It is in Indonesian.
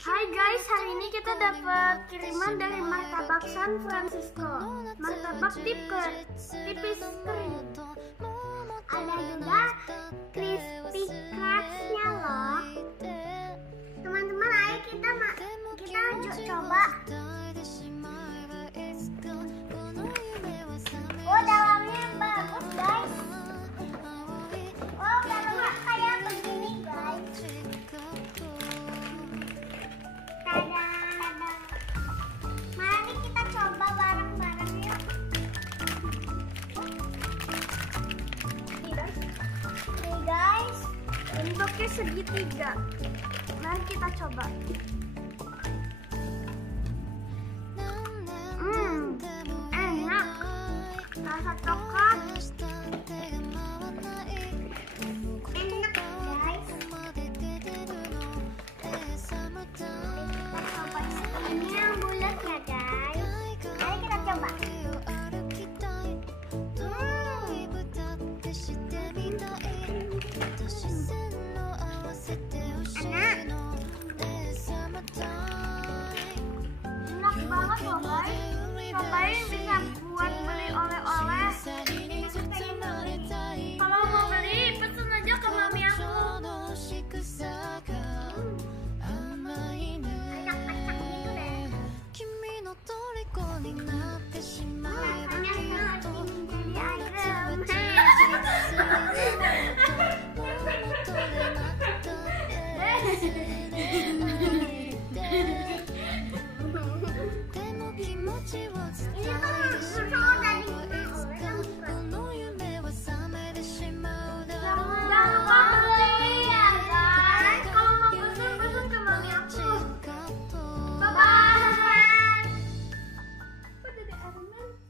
Hai guys, hari ini kita dapat kiriman dari Martabak San Fransisco. Martabak tipis kering. Ada juga crispy crepesnya loh. Teman-teman, ayo kita coba. Oh, dalamnya bagus guys. Oh, dalamnya kayak begini guys. Tada. Mari kita coba bareng-bareng ya. Nih guys, Bentuknya segitiga. Mari kita coba. Enak. Rasa coklat. enak guys. Ini yang bulat ya guys. Mari kita coba. Enak banget loh guys. Cobain, bisa buat beli oleh-oleh. Kalau mau beli, pesen aja ke mami aku. Acak-acak gitu deh. Rasanya seperti Jangan lupa beli ya guys. Kalau mau pesen ke mami aku. Bye-bye. Kok jadi Iron Man?